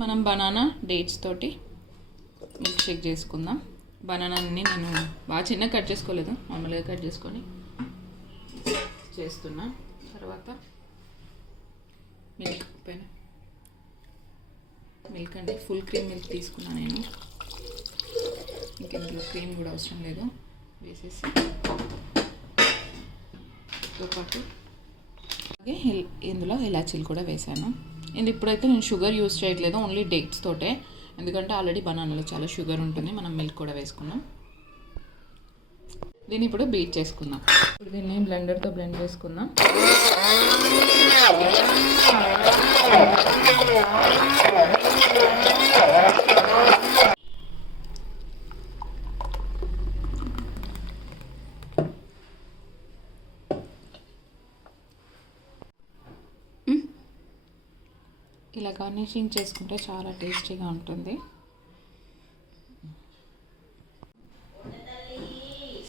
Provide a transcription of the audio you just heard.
మనం banana dates తోటి milk shake చేసుకుందాం. బనానాని నేను బాగా చిన్నగా కట్ చేసుకోలేదు, మామూలుగా కట్ చేసుకొని చేస్తున్నా. తర్వాత మిల్క్ అండి, ఫుల్ క్రీమ్ మిల్క్ తీసుకున్నా నేను. ఇంకెందులో క్రీమ్ కూడా అవసరం లేదు. వేసేసి పాటు అలాగే ఇందులో ఇలాచీలు కూడా వేసాను. ఇప్పుడైతే నేను షుగర్ యూస్ చేయట్లేదు, ఓన్లీ డేట్స్ తోటే, ఎందుకంటే ఆల్రెడీ బనానాలో చాలా షుగర్ ఉంటుంది. మనం మిల్క్ కూడా వేసుకున్నాం. దీన్ని ఇప్పుడు బీట్ చేసుకుందాం. ఇప్పుడు దీన్ని బ్లెండర్తో బ్లెండ్ చేసుకుందాం. ఇలా గార్నిషింగ్ చేసుకుంటే చాలా టేస్టీగా ఉంటుంది.